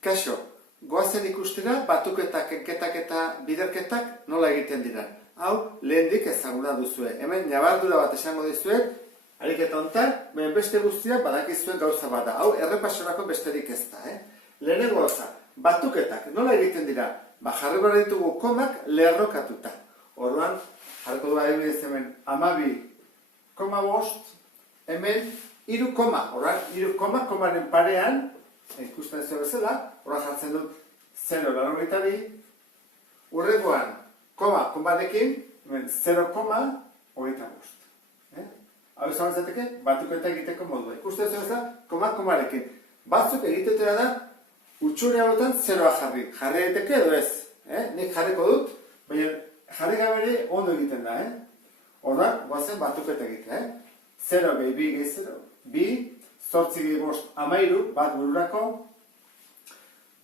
Kaixo, goazen ikustera batuketak, kenketak eta biderketak nola egiten dira. Hau, lehendik ezaguna duzue. Hemen nabardura bat esango dizuet, ariketa honetan, beste guztia badakizuen gauza bada. Hau, errepasorako besterik ez da. Lehenengo gauza, batuketak nola egiten dira? Jarri behar ditugu komak lerrokatuta. Orduan, jarriko du adibidez hemen 12,5, hemen 3 koma. Orduan, 3 koma, komaren parean, ikusten zuen bezala, horra jartzen dut 0,82, urrengoan, komarekin, 0,25. Hau izan zateke, batuketa egiteko modua. Ikusten zuen bezala, komarekin. Batzuk egitutera da, utxure hauetan 0a jarri. Jarri egiteke edo ez. Nik jarriko dut, baina jarri gabere ondo egiten da. Horra, guazen batuketa egite. 0 gehi 2 gehi 0, 2, 8 gehi 5, 13, bat bururako,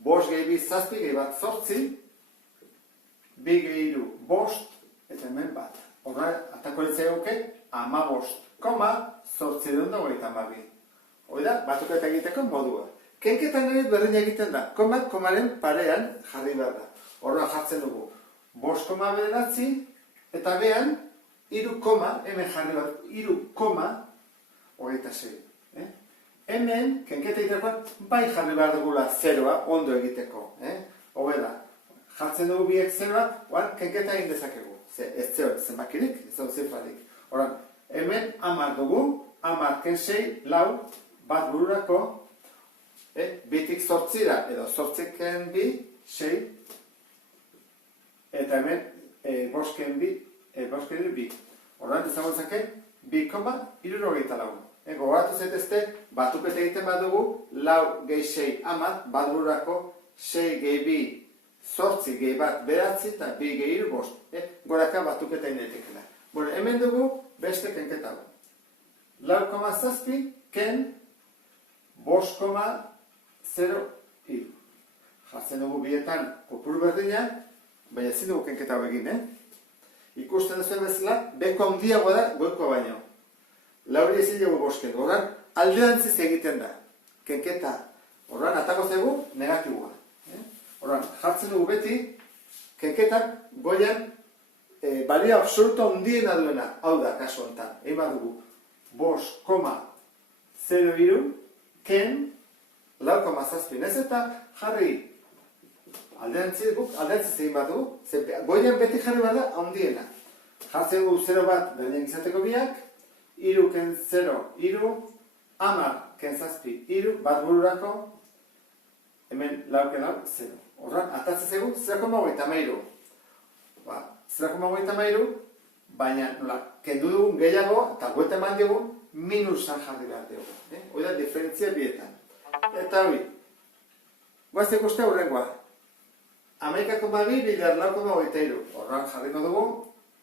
5 gehi 2, 7 gehi bat 8, 2 gehi 3, 5, eta hemen bat. Horra, atako ditzai gauke, 15,852. Hoi da, batuketa egiteko modua. Kenketan ere berdin egiten da, komaren parean jarri behar da. Horra jartzen dugu, 5,9, eta behan, 3, hemen jarri behar, 3,26. Hemen, kenketa egitekoan, bai jarri behar dugula 0a, ondo egiteko. Hobe da, jartzen dugu biek 0a, oan kenketa egin dezakegu. Ez zeo, zenbakirik, ez hau zifrarik. Horan, hemen 10 dugu, 10 ken 6, lau, bat bururako, bitik 8 edo 8 ken 2, 6, eta hemen, 5 ken 2. Horan, izango zake, 2,64. Gogoratu zaitezte, batuketa egiten badugu, lau gehi 6 10, bat bururako 6 gehi 2, 8 gehi bat 9, eta 2 gehi 3, 5. Goraka batuketa egin. Bueno, hemen dugu beste kenketa. 4,7 ken 5,03. Jartzen dugu bietan kopuru berdina, baina ezin dugu kenketa hau egin. Ikusten duzuen bezala, beko handiagoa da goiko baino. Lauri ezin dugu bosken. Horran, alderantziz egiten da. Kenketa. Horran, atako zaigu, negatibua. Horran, jartzen dugu beti, kenketak goian balia absoluta handiena duena. Hau da, kasu honetan. Egin bat dugu, 5,03 ken 4,7. Ez eta jarri alderantziz egin bat dugu. Goian beti jarri bat da handiena. Jartzen dugu 0 bat berdin izateko biak, 3 ken 0, 3, 10 ken 7, 3, bat bururako, hemen lau ken lau, 0. Horran, atatzen zegu 0,33. 0,33, baina nola, kendu dugun gehiago, eta gueta eman dugun, minusan jarri behar dugu. Hoi da, diferentzia bietan. Eta hori, guaz ikuste hurrengoa. 11,2 bider 4,23. Horran jarriko dugu,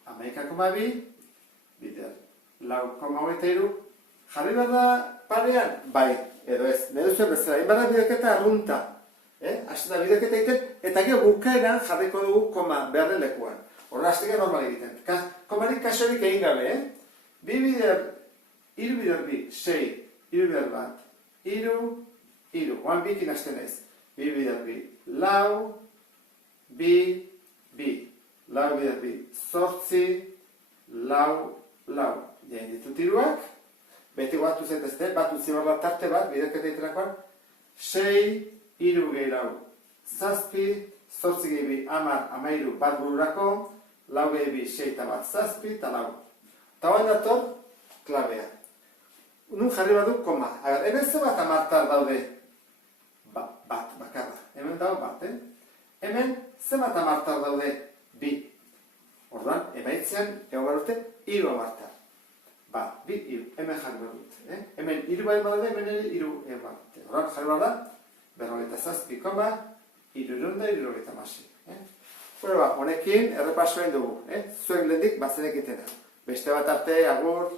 11,2 bider 4,23. Jarri behar da parean? Bai, edo ez. Nire zuen bezala, egin behar da biderketa arrunta. Hasi da biderketa egiten, eta gero bukaeran jarriko dugu koma behar den lekuan. Horra, hasi normal egiten. Komarik kasorik egin gabe, 2 bider, 3 bider 2, 6, 3 bider bat, 3, 3. Oan bikin hasten ez. 2 bider 2, lau, 2, 2. Lau bider 2, 8, lau, lau. Jain ditut iruak, beti guatu zetezte, bat utzibarra tarte bat, biderketa egiterakoan, 6, 3 gehi lau, 7, 8 gehi 2, 10, 13, bat bururako, lau gehi 2, 6 eta bat, 7 eta lau. Eta hoen dator, klabea. Nun jarri badu, koma. Hemen ze bat amartar daude? Bat, bakarra. Hemen dago bat, Hemen ze bat amartar daude? 2. Orduan, emaitzean, egon garute, 3 amartar. Bat, 2, 3. Hemen jarri badut. Hemen 3 bai badaude, hemen ere 3 egon badute. Orduan, jarri bada, 47,3 3,76. Honekin, errepasoen dugu. Zuen lehendik, bazen ekitena. Beste bat arte, agur.